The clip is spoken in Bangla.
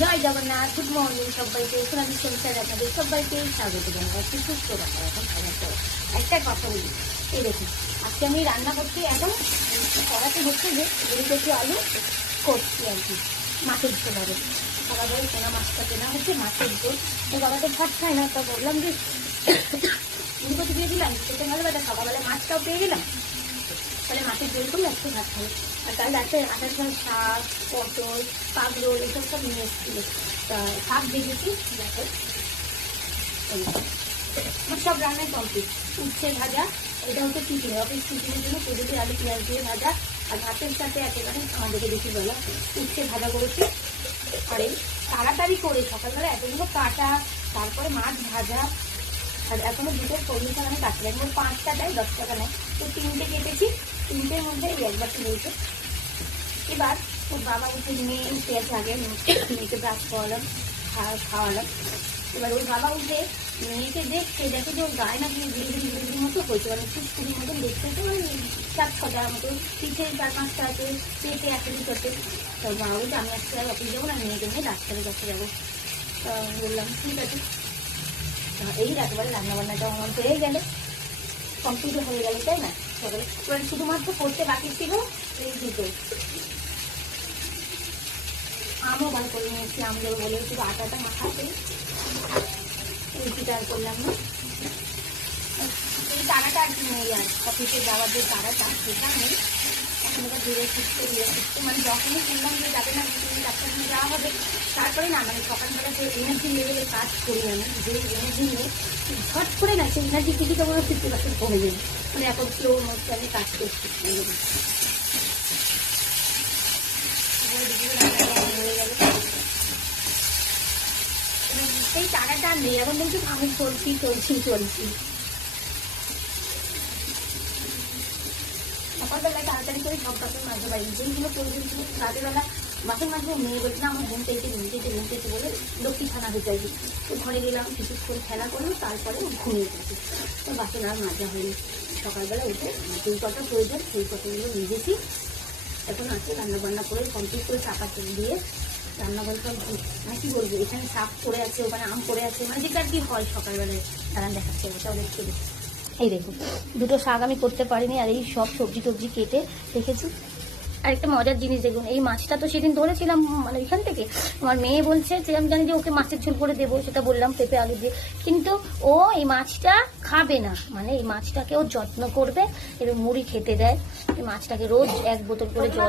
জয় জগন্নাথ, গুড মর্নিং সবাইকে। সোনালি সংসার আপনাদের সবাইকে স্বাগত জানাই। একটু সুস্থ রাখা এখন খাবার। একটা কথা বলি, এই দেখুন আজকে আমি রান্না করছি, এখন কড়াতে হচ্ছে যে একটু আলু করছি আর কি, মাছের ঝোল হবে। সকালবেলা কেনা মাছটা কেনা হচ্ছে, মাছের ঝোল। তো বাবা তো ভাত খায় না, তো বললাম যে উলকপি দিয়ে দিলাম, খেতে ভালো লাগে। সকালবেলা মাছটাও পেয়ে গেলাম, তাহলে মাছের ঝোল করে আজকে ভাত খাবো। আর তাহলে রাতে আটার সময় শাক, পটল, পাগরোল এসব সব নিয়ে এসেছিল। তা শাক ভেজেছি, দেখো আমার সব রান্নায় কমপ্লিট। উচ্ছে ভাজা, এটা হচ্ছে টিফিনে, অফিস টিফিনের জন্য পুজোতে আলু পেঁয়াজ দিয়ে ভাজা। আর ভাতের সাথে একেবারে আমাদেরকে বেশি বেলা উচ্ছে ভাজা করেছি। আর এই তাড়াতাড়ি করে সকালবেলা এতগুলো কাটা, তারপরে মাছ ভাজা। আর এখনো দুটো কর্মীটা আমি কাটতে পারি, 5টা দেয় 10 টাকা নেয়, তো 3টে কেটেছি। 3টের মধ্যে একবার রয়েছে। এবার ওর বাবা উঠে মেয়ে উঠে আছে, আগে মেয়েকে ব্রাশ করালাম, খাওয়ালাম। এবার ওর বাবা উঠে মেয়েকে দেখে যে ওর গায়ে না কিন্তু ধীরে মতো হয়েছে, মানে ফুসকুড়ির মতন দেখতে, তো ওই 4-6টার মতো, পিঠে 4-5টা আছে, পেটে 1-2 আছে। তো বাবা বলছে আমি আজকে আর অফিস যাবো না, মেয়েকে নিয়ে ডাক্তারের কাছে যাবো। তো বললাম ঠিক আছে। এই একেবারে রান্নাবান্নাটা আমার হয়ে গেল, কমপ্লিট হয়ে গেল, তাই না? সকালে এবার শুধুমাত্র করতে বাকি ছিল এই দুটো। আমও বার করে নিয়েছি, আম দেবো বলে শুধু আটাটা মাখাতে, রুটিটা আর করলাম না। এই তারাটা আর কি নেই, আর অফিসে যাওয়ার যে তারাটা সেটা নেই। এখন ওটা ধীরে সুস্থ মানে যখনই শুনলাম যে যাবে না ডাক্তার নিয়ে যাওয়া হবে, তারপরে না মানে সকালবেলা যে এনার্জি লেভেলে কাজ করি আমি, যে এনার্জি নিয়ে ঝট করে না, সেই এনার্জি থেকে তো আমার 50% কমে যাবে। মানে এখন স্লো মধ্যে আমি কাজ করছি। সেই তারাটা নেই, এখন বলছি আমি চলছি। সকালবেলায় তাড়াতাড়ি করে সব বাসন মাজতে পারি, যেইগুলো প্রয়োজন ছিল রাতের বেলা বাসন মাজবো, মেয়ে বলছে না আমার ঘুমতেছে বলে লক্ষ্মী খানা হয়ে যাবে। তো ঘরে গেলাম, কিছুক্ষণ খেলা করলো, তারপরে ঘুমিয়ে পড়ছি। তো বাসন আর মাজা হয়নি। সকালবেলা উঠে যেই কটা প্রয়োজন সেই কটাগুলো নিজেছি। এখন আছে রান্নাবান্না করে কমপ্লিট করে চাপা তেল দিয়ে রান্নাবান্না মানে কি বলবো, এখানে শাক পড়ে আছে, ওখানে আম পড়ে আছে, মানে যেটা আর কি হয় সকালবেলায় রান্না দেখাচ্ছে, ওটাও দেখতে। এই দেখুন দুটো শাক আমি করতে পারিনি, আর এই সব সবজি টবজি কেটে রেখেছি। আর একটা মজার জিনিস দেখুন, এই মাছটা তো সেদিন ধরেছিলাম মানে এখান থেকে, আমার মেয়ে বলছে যে আমি জানি যে ওকে মাছের ঝোল করে দেবো, সেটা বললাম পেঁপে আলু দিয়ে, কিন্তু ও এই মাছটা খাবে না। মানে এই মাছটাকে ও যত্ন করবে এবং মুড়ি খেতে দেয়। এই মাছটাকে রোজ 1 বোতল করে জল